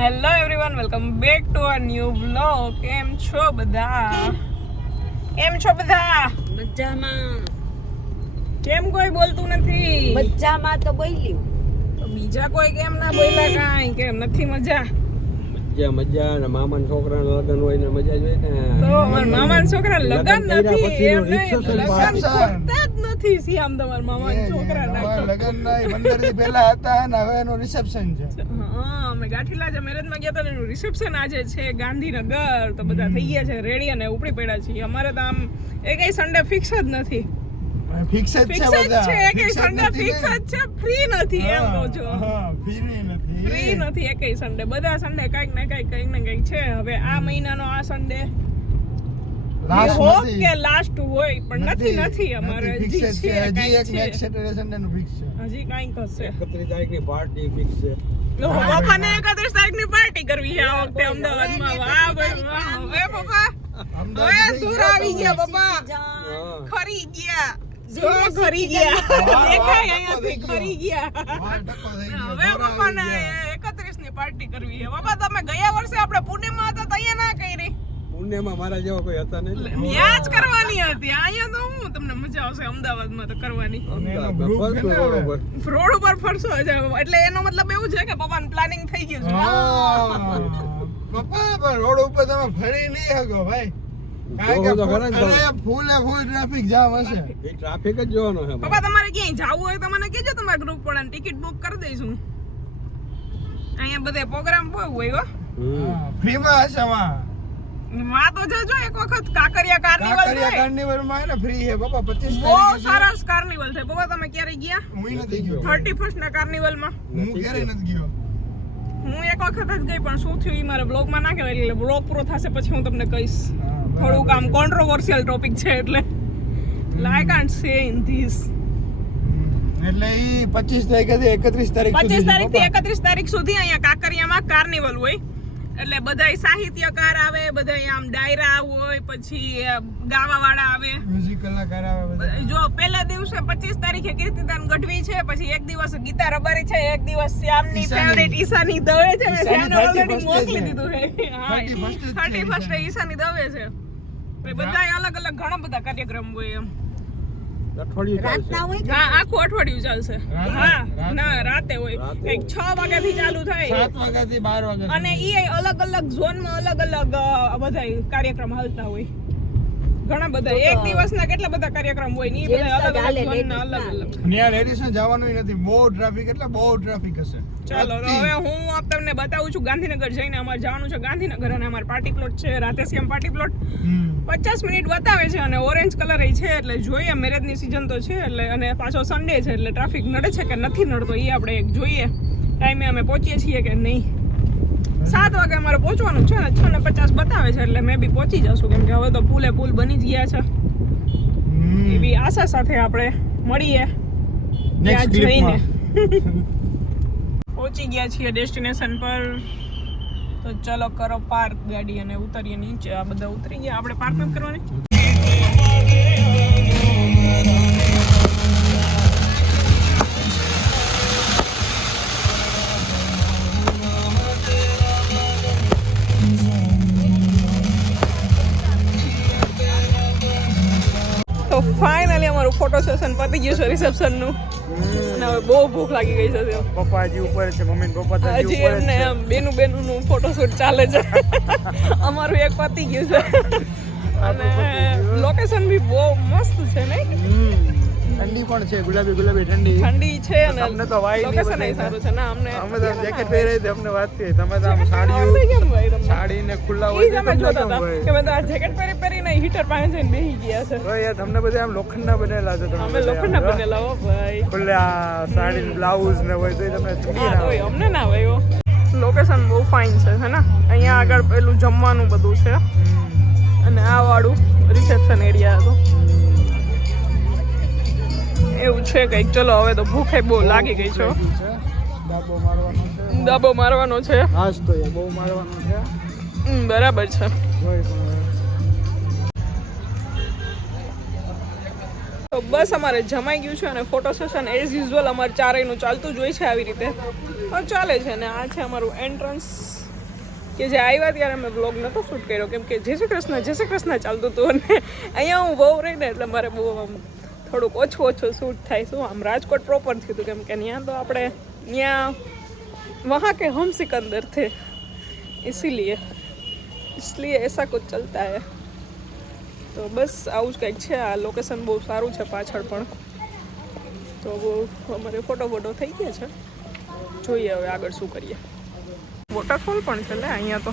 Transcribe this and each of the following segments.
Hello everyone, welcome back to a new vlog. કેમ છો બધા? મજામાં. કેમ કોઈ બોલતું નથી? મજામાં તો બોલ્યું. તો બીજા કોઈ કેમ ના બોલ્યા? કાંઈ કેમ નથી મજા? મજા ને મામાના છોકરાના લગ્ન હોય ને મજા જ હોય ને. તો મારા મામાના છોકરા લગ્ન નથી, એમ નહીં, reception લગ્ન party. ખોટતા જ નથી. સિયામ તમારા મામાના છોકરાના લગન ના 15 દી પહેલા હતા ને હવે એનું રિસેપ્શન છે. હા, અમે ગાંઠીલા જે મેરેજમાં ગયા હતા ને એનું રિસેપ્શન આજે છે ગાંધીનગર. તો બધા થઈ ગયા છે રેડી અને ઉપડી પડ્યા છીએ. અમારે તો આમ એકેય સન્ડે ફિક્સ જ નથી. ફિક્સ જ ફિક્સ છે જ બધા. છે, એકેય સન્ડે ફિક્સ જ છે, ફ્રી નથી એમ કહો છો. હા, ફ્રી નથી એકેય સન્ડે. બધા સન્ડે કઈક ને કઈક છે. હવે આ મહિનાનો આ સન્ડે કે લાસ્ટ હોય પણ નથી અમારે હજી છે, હજી એક કાંઈક નેક્સ્ટ છે. સેટરડે સન્ડે નું ફિક્સ છે. હજી કાંઈક હશે. 31 તારીખની પાર્ટી ફિક્સ છે. પપ્પાને 31 તારીખની પાર્ટી કરવી છે આ વખતે અમદાવાદમાં. વાહ ભાઈ વાહ. હવે પપ્પા હવે દૂર આવી ગયા પપ્પા. ખરી ગયા. જો ખરી ગયા. દેખાય અહીંયાથી ખરી ગયા. હવે પપ્પાને 31 ની પાર્ટી કરવી છે. પપ્પા તમે ગયા વર્ષે આપણે પુણેમાં હતા તો અહીંયા ના કરી. પુણ્યમાં મારા જેવા કોઈ હતા નહીં. ત્યાં જ કરવાની હતી. અહીંયા તો હું તમને મજા આવશે અમદાવાદમાં તો કરવાની. રોડ ઉપર ફરશો એટલે એનો મતલબ એવું છે કે પપ્પાનું પ્લાનિંગ થઈ ગયું છે. પપ્પા પણ રોડ ઉપર તમે ફરી નહીં શકો ભાઈ. કારણ કે ફૂલે ફૂલ ટ્રાફિક જામ હશે. એ ટ્રાફિક જ જોવાનો છે. પપ્પા તમારે ક્યાંય જવું હોય તો મને કહેજો, તમારા ગ્રુપ વાળાને ટિકિટ બુક કરી દઈશું. અહીંયા બધે પ્રોગ્રામ બહુ હોય હો. ફ્રીમાં હશે માં તો જજો એક વખત કાંકરિયા કાર્નિવલ કાંકરિયા કાર્નિવલ માં ને ફ્રી છે પપ્પા 25 બહુ તારીખે. સરસ કાર્નિવલ છે. પપ્પા તમે ક્યારે ગયા? હું નથી ગયો. 31 ના કાર્નિવલમાં હું ક્યારે નથી ગયો. હું એક વખત જ ગઈ પણ શું થયું એ મારા બ્લોગમાં ના કહેવાય. એટલે બ્લોગ પૂરો થશે પછી હું તમને કહીશ. થોડુંક આમ કોન્ટ્રોવર્શિયલ ટોપિક છે એટલે I can't say in this. એટલે ઈ 25 તારીખથી 31 તારીખ 25 તારીખથી 31 તારીખ સુધી અહીંયા કાંકરિયામાં કાર્નિવલ હોય. એટલે બધાય સાહિત્યકાર આવે, બધાય આમ ડાયરા હોય, પછી ગાવાવાળા આવે, મ્યુઝિક કલાકાર આવે બધા. જો પહેલા દિવસે 25 તારીખે કીર્તિદાન ગઢવી છે, પછી એક દિવસ ગીતા રબારી છે, એક દિવસ શ્યામની ફેવરેટ ઈશાની દવે છે. મેં શ્યામને ઓલરેડી મોકલી દીધું છે. હા, 31 ઈશાની દવે છે. પછી બધાય અલગ અલગ ઘણા બધા કાર્યક્રમ હોય એમ. અઠવાડિયું ચાલશે. હા, આખું અઠવાડિયું ચાલશે. હા, ના રાતે હોય. કંઈક 6 વાગ્યાથી ચાલુ થાય 7 વાગ્યાથી 12 વાગ્યા અને ઈ અલગ અલગ ઝોનમાં અલગ અલગ બધાય કાર્યક્રમ હાલતા હોય. ઘણા બધા એક દિવસના કેટલા બધા કાર્યક્રમ હોય ને ઈ બધા અલગ અલગ ઝોનના અલગ અલગ. ત્યાં લેડીઝ ને જવાનું નથી. બહુ ટ્રાફિક એટલે બહુ ટ્રાફિક હશે. ચાલો તો હવે હું તમને બતાવું છું ગાંધીનગર જઈને. અમારે જવાનું છે ગાંધીનગર અને અમારો પાર્ટી પ્લોટ છે રાધેશ્યામ પાર્ટી પ્લોટ. 50 મિનિટ બતાવે છે અને ઓરેન્જ કલર છે એટલે જોઈએ. મેરેજની સિઝન તો છે એટલે અને પાછો સન્ડે છે એટલે ટ્રાફિક નડે છે કે નથી નડતો એ આપણે એક જોઈએ. ટાઈમે અમે પહોંચીએ છીએ કે નહીં. 7 વાગે અમારે પહોંચવાનું છે ને 6:50 બતાવે છે એટલે મેં બી પહોંચી જશું કેમ કે હવે તો પુલે પુલ બની જ ગયા છે. એવી આશા સાથે આપણે મળીએ ત્યાં જઈને. પહોંચી ગયા છીએ ડેસ્ટિનેશન પર. તો ચલો કરો પાર્ક ગાડી અને ઉતરીએ નીચે. આ બધા ઉતરી ગયા. આપણે પાર્ક નથી કરવાની. તો ફાઇનલી અમારું ફોટો સેશન પતી ગયું છે રિસેપ્શનનું. અને હવે બહુ ભૂખ લાગી ગઈ છે. પપ્પા હજી ઉપર છે, મમ્મી ને પપ્પા હજી એમને આમ બેનું નું ફોટોશૂટ ચાલે છે. અમારું એક પતી ગયું છે અને લોકેશન બી બહુ મસ્ત છે નહીં? ઠંડી પણ છે, ગુલાબી ઠંડી છે અને અમને તો વાઈ લોકેશન એ સારું છે. ના અમને અમે તો જેકેટ પહેરી હતી. અમને વાત થઈ તમે તો આમ સાડી ને ખુલ્લા ઈ તમે જોતા હતા કે મેં તો આ જેકેટ પહેરીને હીટર પાસે જઈને બેસી ગયા છે. તો યાર તમને બધા આમ લોખંડના બનેલા છે. તમે અમે લોખંડના બનેલા હો ભાઈ. ખુલ્લે આ સાડી બ્લાઉઝ ને હોય તો તમને ઠંડી હા ના તો હોય. અમને ના હોય. લોકેશન બહુ ફાઇન છે હે ને? અહીંયા આગળ પેલું જમવાનું બધું છે અને આ વાળું રિસેપ્શન એરિયા હતો એવું છે કંઈક. ચલો હવે તો ભૂખે બહુ લાગી ગઈ છે. દાબો મારવાનો છે. હાસ તો એ બહુ મારવાનો છે. બરાબર છે. તો બસ અમારે જમાઈ ગયું છે અને ફોટો સેશન એઝ યુઝ્યુઅલ અમારે ચારેયનું ચાલતું જ હોય છે આવી રીતે ચાલે છે. ને આ છે અમારું એન્ટ્રન્સ કે જે આવ્યા ત્યારે અમે વ્લોગ નહોતો શૂટ કર્યો કેમ કે જય શ્રી કૃષ્ણ ચાલતું હતું અને અહીંયા હું બહુ રહીને એટલે મારે બહુ આમ થોડુંક ઓછું શૂટ થાય શું આમ રાજકોટ પ્રોપર થયું હતું કેમ કે ત્યાં તો આપણે ત્યાં वहाँ के हम सिकंदर थे इसलिए ऐसा कुछ चलता है તો બસ આવું જ કંઈક છે આ લોકેશન બહુ સારું છે પાછળ પણ તો અમારે ફોટો થઈ ગયા છે જોઈએ હવે આગળ શું કરીએ વોટરફોલ પણ છે લે અહીંયા તો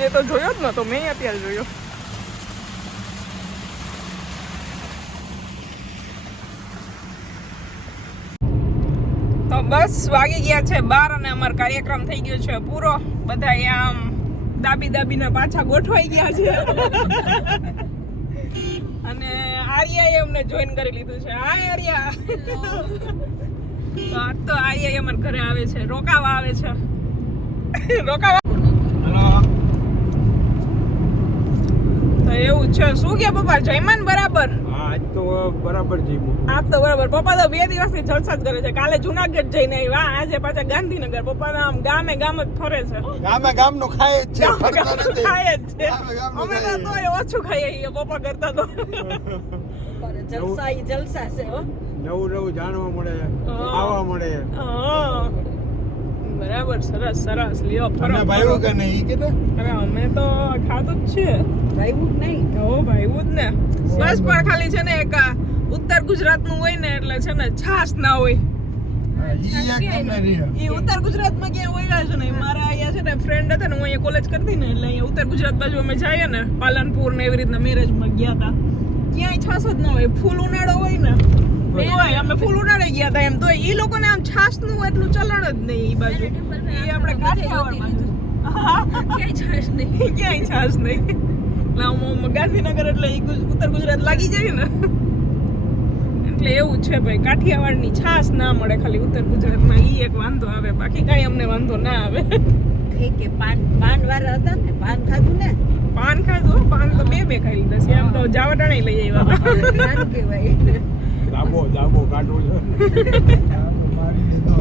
એ તો જોયો જ નહોતો મેં અત્યારે જોયો તો બસ વાગી ગયા છે 12 અને અમારો કાર્યક્રમ થઈ ગયો છે પૂરો બધા અહીંયા આમ દાબીને પાછા ગોઠવાઈ ગયા છે અને આર્યાએ અમને જોઈન કરી લીધું છે હાય આર્યા તો આજ તો આર્યાએ અમારા ઘરે આવે છે રોકાવા આવે છે તો એવું છે શું કે પપ્પા જયમાન બરાબર આજ તો બરાબર જીવું આજ તો બરાબર પપ્પા તો 2 દિવસથી જલસા જ કરે છે કાલે જુનાગઢ જઈને આવ્યા આજે પાછા ગાંધીનગર પપ્પા આમ ગામ જ ફરે છે ગામનું ખાય જ છે ફરતો નથી. ખાય જ છે ગામનું અમે ખાય તો તોય ઓછું ખાઈએ છીએ પપ્પા કરતા તો જલસા છે હો નવું જાણવા મળે ખાવા મળે હા બરાબર સરસ લ્યો ફરો અને ભાઈઓ કે નહીં કે તો અરે અમે તો ખાધું જ છે ભાઈવું જ નહીં હો ભાઈવું જ ને બસ પણ ખાલી છે ને એક આ ઉત્તર ગુજરાતનું હોય ને એટલે છે ને છાશ ના હોય ઈ એક તમને રહ્યો એ ઉત્તર ગુજરાતમાં ક્યાં હોય છે ને મારા અહીંયા છે ને ફ્રેન્ડ હતા ને હું અહીંયા કોલેજ કરતી ને એટલે અહીંયા ઉત્તર ગુજરાત બાજુ અમે જઈએ ને પાલનપુર ને એવી રીતના મેરેજમાં ગયા હતા ક્યાંય છાશ જ ન હોય ફૂલ ઉનાળો હોય ને તોય અમે ફૂલ ઉનાળે ગયા હતા એમ તો એ લોકોને આમ છાશ નું એટલું ચલણ જ નહીં એ બાજુ એ આપણે કાઠિયાવાડ ક્યાંય છાશ નહીં એટલે ગાંધીનગર એટલે ઉત્તર ગુજરાત લાગી જાય ને એટલે એવું છે ભાઈ કાઠિયાવાડની છાશ ના મળે ખાલી ઉત્તર ગુજરાતમાં ઈ એક વાંધો આવે બાકી કાંઈ અમને વાંધો ના આવે કે પાન વાળા હતા ને પાન ખાધું ને પાન ખાધું પાન તો બે ખાઈ લીધા છે આમ તો જાવટાણે લઈ આવ્યા સારું કહેવાય દાબો કાઢવું છે મારી લીધો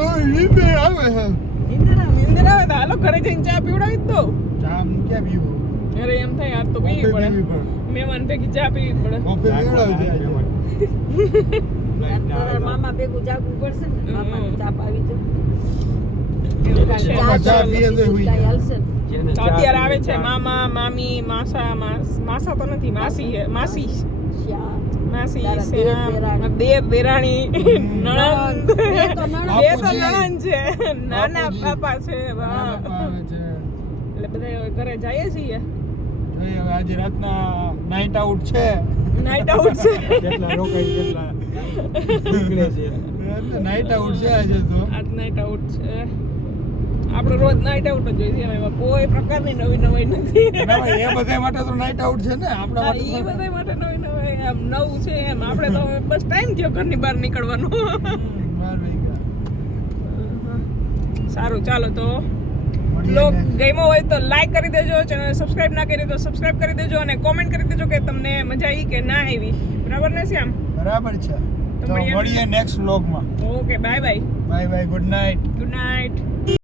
ઓ ઈ આવે હે નીંદર આવે તો હાલો ઘરે જઈને ચા પીવડાવી જ દો ચા ક્યાં પીવું અરે એમ થાય આ તો પીવી પડે મહેમાન ભેગી ચા પીવી પડે કોફી પીવડાવી તારા મામા ભેગું જાગવું પડશે ને મામાને ચા પાવી દો ચા પીએ તો હુઈ કાંઈ હાલશે ને. તો અત્યારે આવે છે મામા મામી માસા તો નથી માસી છે માસી શ્યામ. માસી તારા શ્યામ, દેર દેરાણી નણંદ બે તો નણંદ. બે તો નણંદ છે નાના પાપા છે વાહ. આવે છે એટલે બધા ઘરે જઈએ છીએ જોઈએ હવે આજે રાતના નાઈટ આઉટ છે નાઈટ આઉટ છે કેટલા રોકાઈ કેટલા નીકળે છે નાઈટ આઉટ છે આજે તો આજ નાઈટ આઉટ છે આપણે રોજ નાઈટ આઉટ જ જોઈએ છીએ એમાં કોઈ પ્રકારની નવી નથી ના ભાઈ, એ બધા માટે તો નાઈટ આઉટ છે ને આપણા હા, માટે ઈ તો- બધા માટે નવી એમ નવું છે એમ આપણે તો હવે બસ ટાઈમ થયો ઘરની બહાર નીકળવાનો બાર વાગ્યા. સારું ચાલો તો મળીએ બ્લોગ ને. ગમ્યો હોય તો લાઈક કરી દેજો ચેનલ સબસ્ક્રાઇબ ના કરી તો સબસ્ક્રાઇબ કરી દેજો અને કોમેન્ટ કરી દેજો કે તમને મજા આવી કે ના આવી બરાબર ને શ્યામ બરાબર છે તો તો મળીએ. મળીએ નેક્સ્ટ વ્લોગમાં okay bye bye bye good night good night